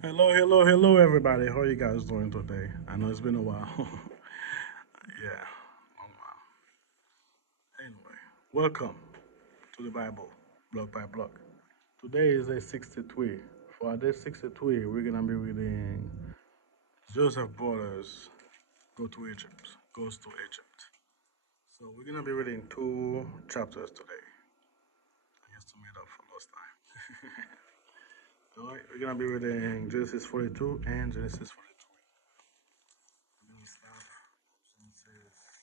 Hello, hello, hello, everybody. How are you guys doing today? I know it's been a while. Yeah, long while. Anyway, welcome to the Bible, block by block. Today is day 63. For day 63, we're gonna be reading Joseph Borders goes to Egypt. So we're gonna be reading two chapters today. I guess to make up for lost time. All right, we're gonna be reading Genesis 42 and Genesis 43. We're gonna start Genesis.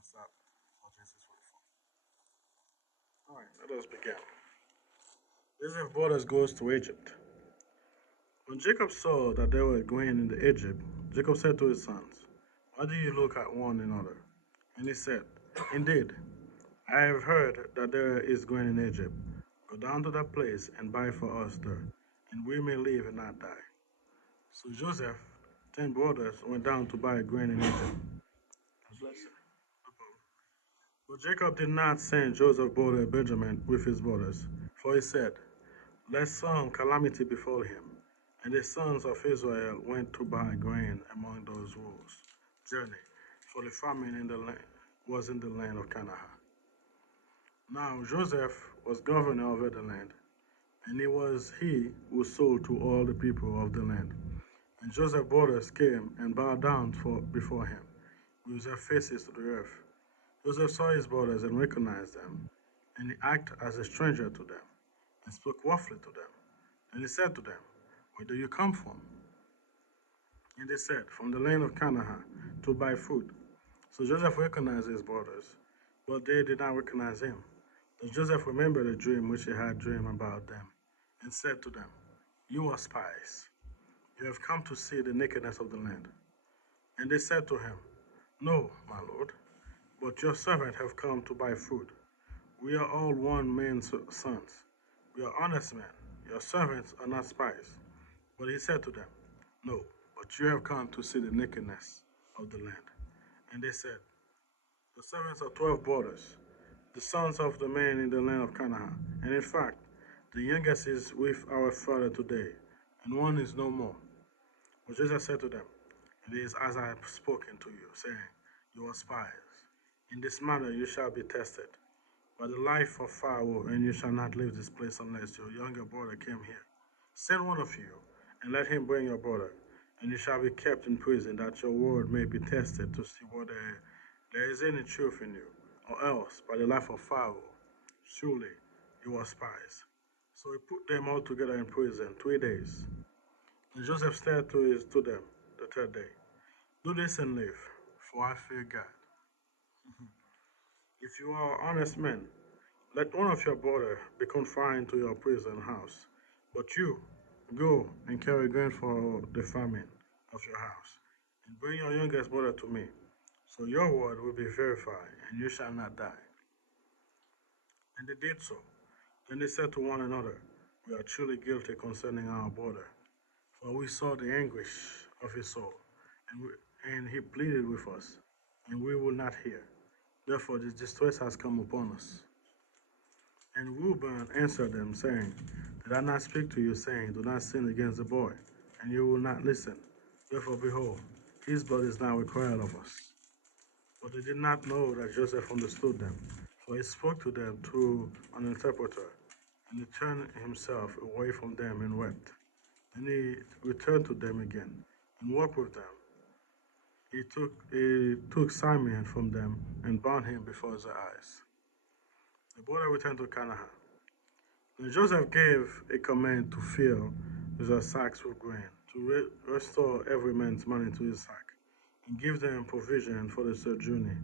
Stop. Genesis 44. All right, let us begin. Joseph Borders goes to Egypt. When Jacob saw that they were going into Egypt, Jacob said to his sons, "Why do you look at one another?" And he said, "Indeed, I have heard that there is grain in Egypt. Go down to that place and buy for us there, and we may live and not die." So Joseph, 10 brothers, went down to buy grain in Egypt. Listen. But Jacob did not send Joseph's brother Benjamin with his brothers, for he said, "Lest some calamity befall him." And the sons of Israel went to buy grain among those whose journey, for the famine in the land was in the land of Canaan. Now Joseph was governor over the land, and it was he who sold to all the people of the land. And Joseph's brothers came and bowed down before him, with their faces to the earth. Joseph saw his brothers and recognized them, and he acted as a stranger to them, and spoke roughly to them. And he said to them, "Where do you come from?" And they said, "From the land of Canaan, to buy food." So Joseph recognized his brothers, but they did not recognize him. Then Joseph remembered a dream which he had dreamed about them, and said to them, "You are spies. You have come to see the nakedness of the land." And they said to him, "No, my lord, but your servants have come to buy food. We are all one man's sons. We are honest men. Your servants are not spies." But he said to them, "No, but you have come to see the nakedness of the land." And they said, "The servants are 12 brothers, the sons of the man in the land of Canaan. And in fact, the youngest is with our father today, and one is no more." But Jesus said to them, "It is as I have spoken to you, saying, You are spies. In this manner you shall be tested by the life of Pharaoh, and you shall not leave this place unless your younger brother came here. Send one of you, and let him bring your brother, and you shall be kept in prison, that your word may be tested to see whether there is any truth in you, or else, by the life of Pharaoh, surely you are spies." So he put them all together in prison 3 days. And Joseph said to them the third day, "Do this and live, for I fear God. If you are honest men, let one of your brother be confined to your prison house. But you, go and carry grain for the famine of your house, and bring your youngest brother to me. So your word will be verified, and you shall not die." And they did so. Then they said to one another, "We are truly guilty concerning our brother, for we saw the anguish of his soul, and, we, and he pleaded with us, and we will not hear. Therefore this distress has come upon us." And Reuben answered them, saying, "Did I not speak to you, saying, Do not sin against the boy? And you will not listen. Therefore, behold, his blood is now required of us." But they did not know that Joseph understood them, for he spoke to them through an interpreter. And he turned himself away from them and wept. And he returned to them again, and walked with them. He took Simon from them, and bound him before their eyes. The brother returned to Canaan. Then Joseph gave a command to fill their sacks with grain, to restore every man's money to his sack, and give them provision for the journey.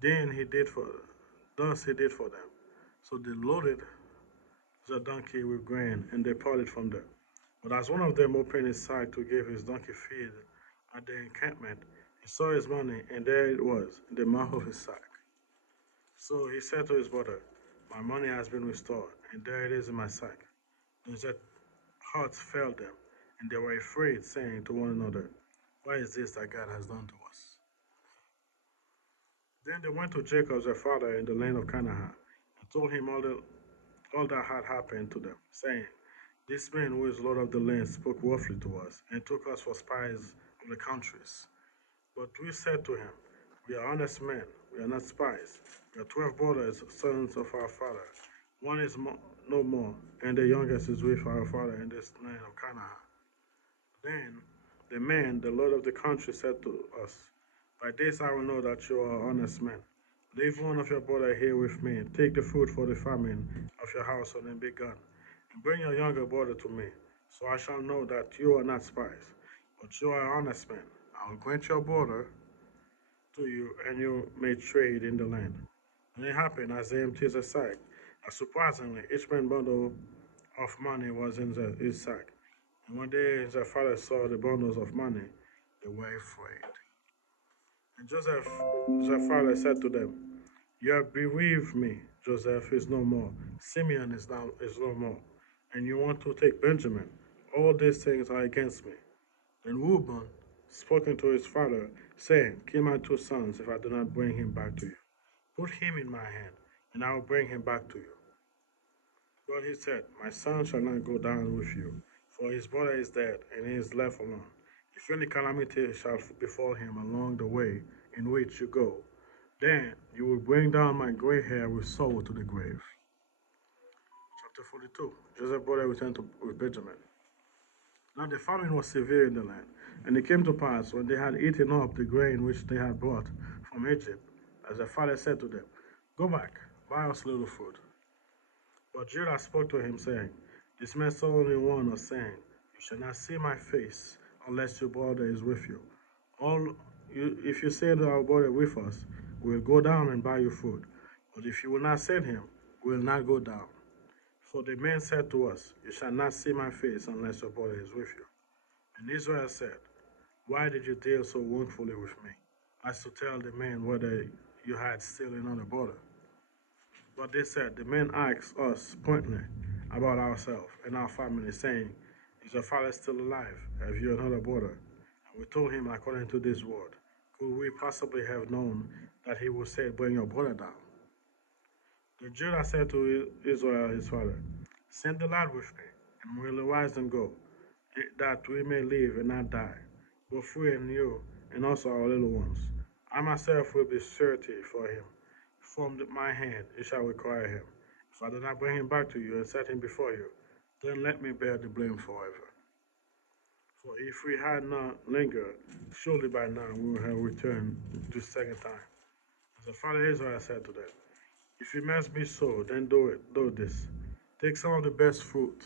Then he did for Thus he did for them. So they loaded the donkey with grain and departed from there. But as one of them opened his sack to give his donkey feed at the encampment, he saw his money, and there it was in the mouth of his sack. So he said to his brother, "My money has been restored, and there it is in my sack." Then their hearts failed them, and they were afraid, saying to one another, "What is this that God has done to us?" Then they went to Jacob their father in the land of Canaan, and told him all that had happened to them, saying, This man who is Lord of the land spoke roughly to us and took us for spies of the countries. But we said to him, we are honest men, we are not spies. We are 12 brothers, sons of our father. One is no more, and the youngest is with our father in this land of Canaan. Then the man, the lord of the country, said to us, by this I will know that you are honest men. Leave one of your brother here with me. Take the food for the famine of your household and be gone. And bring your younger brother to me, so I shall know that you are not spies, but you are honest men. I will grant your brother to you, and you may trade in the land. And it happened as they emptied the sack, that surprisingly each man's bundle of money was in his sack. And when their father saw the bundles of money, they were afraid. And Joseph, their father, said to them, you have bereaved me. Joseph is no more. Simeon is no more. And you want to take Benjamin. All these things are against me. Then Reuben spoke to his father, saying, kill my two sons if I do not bring him back to you. Put him in my hand, and I will bring him back to you. But he said, my son shall not go down with you, for his brother is dead, and he is left alone. If any calamity shall befall him along the way in which you go, then you will bring down my gray hair with sorrow to the grave. Chapter 42. Joseph's brother returned with Benjamin. Now the famine was severe in the land, and it came to pass, when they had eaten up the grain which they had brought from Egypt, as their father said to them, go back, buy us little food. But Judah spoke to him, saying, this man solemnly warned us, saying, you shall not see my face unless your brother is with you. If you send our brother with us, we will go down and buy you food. But if you will not send him, we will not go down. For the man said to us, you shall not see my face unless your brother is with you. And Israel said, why did you deal so wrongfully with me, as to tell the man whether you had still another brother? But they said, the man asked us pointedly about ourselves and our family, saying, is your father still alive? Have you another brother? And we told him according to this word. Could we possibly have known that he would say, bring your brother down? Then Judah said to Israel his father, send the lad with me, and we'll arise and go, that we may live and not die, both we and you, and also our little ones. I myself will be surety for him. From my hand you shall require him. If I do not bring him back to you and set him before you, then let me bear the blame forever. For if we had not lingered, surely by now we would have returned this second time. As the father Israel said to them, if it must be so, then do this. Take some of the best fruit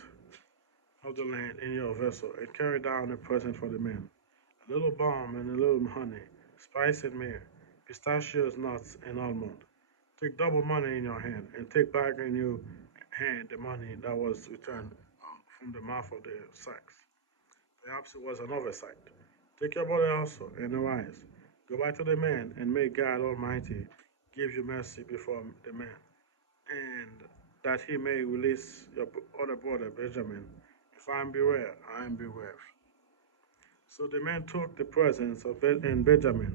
of the land in your vessel, and carry down a present for the men, a little balm and a little honey, spice and myrrh, pistachios, nuts, and almond. Take double money in your hand, and take back in your hand the money that was returned from the mouth of the sacks. Perhaps it was an oversight. Take your brother also, and arise. Go back to the man, and may God Almighty give you mercy before the man, and that he may release your other brother Benjamin. If I am beware, I am beware. So the man took the presents of Benjamin,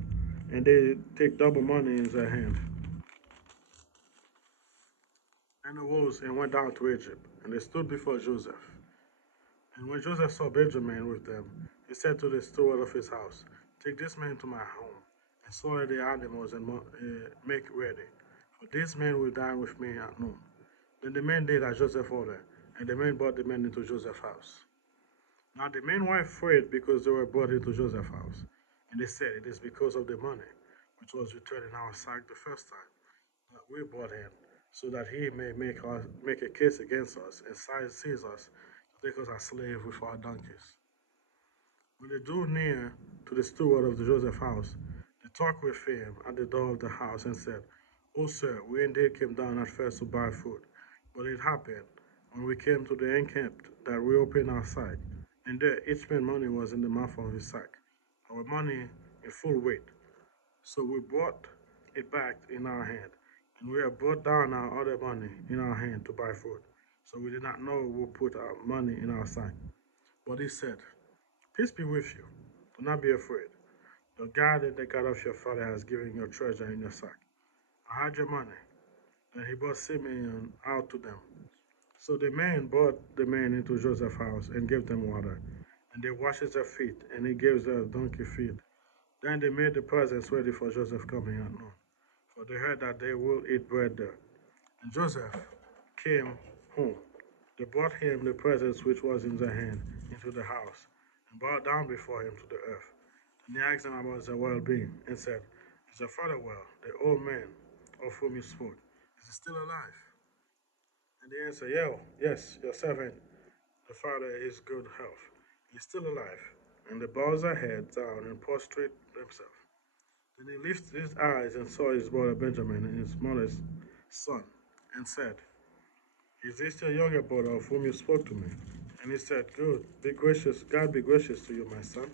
and they take double money in their hand, and arose and went down to Egypt, and they stood before Joseph. And when Joseph saw Benjamin with them, he said to the steward of his house, take this man to my home, and slaughter the animals and make ready, for this man will dine with me at noon. Then the men did as Joseph ordered, and the men brought the men into Joseph's house. Now the men were afraid because they were brought into Joseph's house, and they said, it is because of the money which was returned in our sack the first time that we brought him, so that he may make a case against us and seize us to take us as slaves with our donkeys. When they drew near to the steward of the Joseph house, they talked with him at the door of the house and said, O sir, we indeed came down at first to buy food, but it happened, when we came to the encampment, that we opened our sack, and there each man's money was in the mouth of his sack, our money in full weight. So we brought it back in our hand, and we have brought down our other money in our hand to buy food. So we did not know who put our money in our sack. But he said, peace be with you. Do not be afraid. Your God and the God of your father has given your treasure in your sack. I had your money. Then he brought Simeon out to them. So the man brought the men into Joseph's house and gave them water. And they washed their feet, and he gave them donkey feed. Then they made the presents ready for Joseph coming at noon, for they heard that they will eat bread there. And Joseph came home. They brought him the presents which was in their hand into the house, and bowed down before him to the earth. And he asked them about their well-being, and said, "Is your father well, the old man of whom you spoke? Is he still alive?" And they answered, "Yeah, yes, your servant, the father is good health. He's still alive." And they bowed their heads down and prostrate themselves. Then he lifted his eyes and saw his brother Benjamin and his mother's son, and said, "Is this your younger brother of whom you spoke to me?" And he said, "Good, be gracious, God be gracious to you, my son."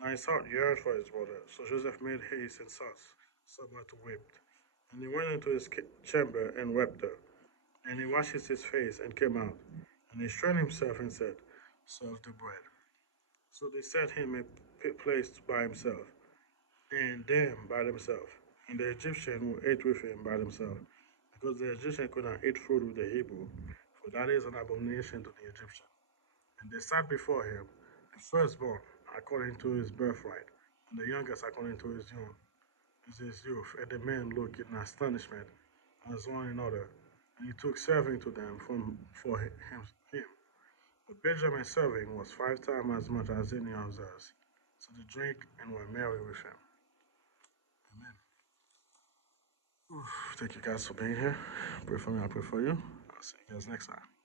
Now his heart yearned for his brother, so Joseph made haste and sought somewhere to weep. And he went into his chamber and wept there. And he washed his face and came out. And he strained himself and said, "Serve the bread." So they set him a place by himself, and them by themselves. And the Egyptian who ate with him by themselves, because the Egyptian could not eat food with the Hebrew, for that is an abomination to the Egyptian. And they sat before him, the firstborn according to his birthright, and the youngest according to his youth. And the men looked in astonishment as one another, and he took serving to them for him. But Benjamin's serving was 5 times as much as any of theirs. So they drank and were merry with him. Amen. Oof, thank you guys for being here. Pray for me, I pray for you. I'll see you guys next time.